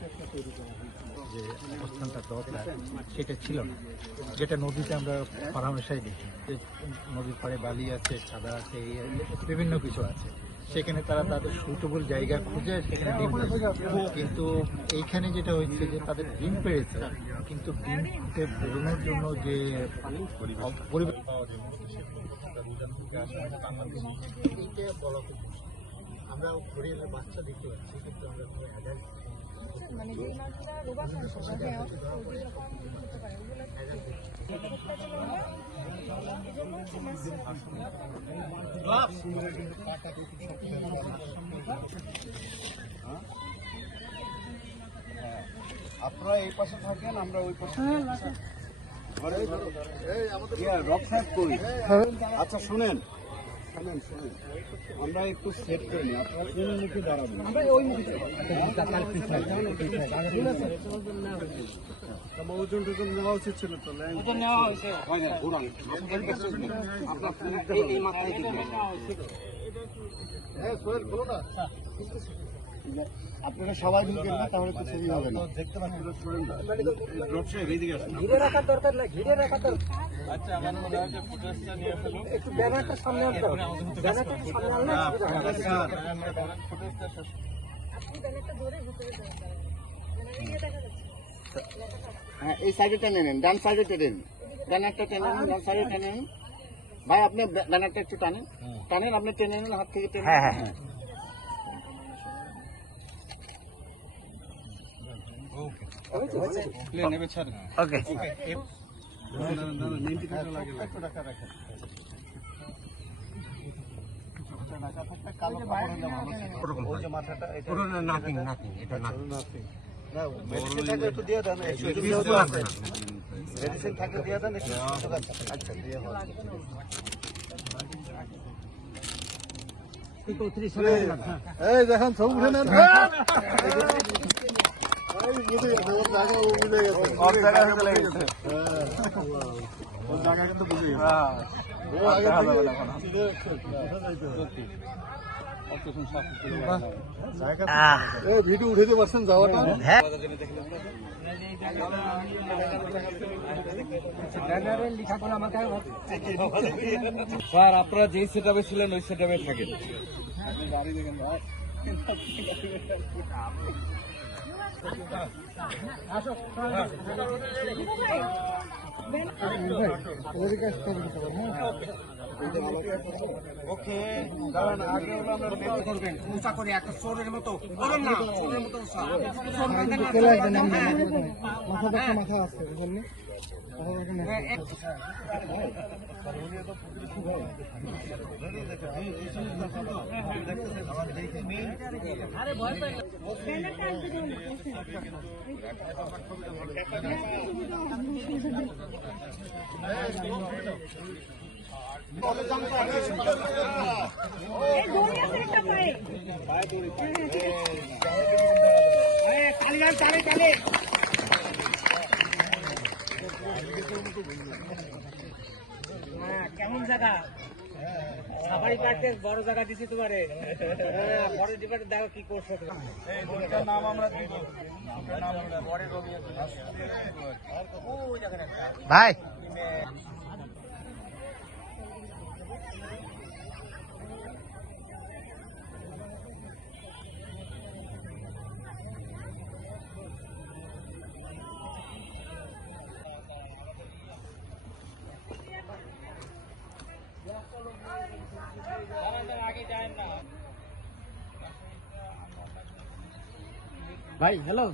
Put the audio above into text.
যে অবস্থানটা দরকার সেটা ছিল না, যেটা নদীতে আমরা পরামর্শাই দেখি যে নদীর পাড়ে বালি আছে, সাদা আছে, বিভিন্ন কিছু আছে, সেখানে তারা তাদের সুইটেবল জায়গা খুঁজে সেখানে ডিম পেড়েছে। কিন্তু এইখানে যেটা হচ্ছে যে তাদের ডিম পেড়েছে, কিন্তু ডিম ফুটে বেরোনোর জন্য যে পরিবেশ পাওয়া যায় আমরা ঘুরিয়ে বাচ্চা দেখতে পাচ্ছি, কিন্তু আমরা মানে যে মাছটা রোগাক্রান্ত হ্যাঁ ওই রকম হতে পারে ওগুলো আপনারা এই পাশে থাকেন, আমরা ওই পাশে। আচ্ছা শুনেন, আমরা একটু সেট করে নিই, আপনারা কোন মুখে দাঁড়াবেন? ওজন টোজন নেওয়া উচিত ছিল তো, নেওয়া হয়েছে। আপনারা সবাই ঢুকেন না, তাহলে তো ছবি হবে না। দেখতে পাচ্ছি ঘিরে রাখার দরকার নাই, ঘিরে রাখার দরকার। আচ্ছা, আমার মনে হয় যে ফুটেজটা নিয়ে ফেলুন, একটু ব্যানারটা সামনে আনতে হবে, ব্যানারটা সামনে আনলে ফুটেজটা আপনি ব্যানারটা ধরে ভিতরে যান, মানে দেখা যাচ্ছে। হ্যাঁ, এই সাইডে টেনে নেন, ডান সাইডে টেনে নেন, ব্যানারটা টেনে নেন, ডান সাইডে টেনে নেন। ভাই আপনি ব্যানারটা একটু টানেন, টানেন, আপনি টেনে নেন, হাত থেকে টেনে। হ্যাঁ হ্যাঁ ওকে। একটু দিয়ে দেন, মেডিসিন থাকলে দিয়ে দেন। আচ্ছা দিয়ে এই দেখেন সব উঠে নেন। ভিডিও উঠেতে পারছেন যাওয়াটা? হ্যাঁ, স্যার আপনারা যেই সেটআপে ছিলেন ওই সেটআপে থাকেন। ওকে, দাঁড়ান, আগে হলো আমরা বের করবেন, উঁচা করে একটা চোরের মতো করুন না, চোরের মতো মাথা আছে বুঝলেন। কেমন জায়গা? সাফারি পার্কের বড় জায়গা দিচ্ছি তোমারে, পরে ডিপার্ট দেখো কি করছো। নাম আমরা ভাই ভাই হ্যালো,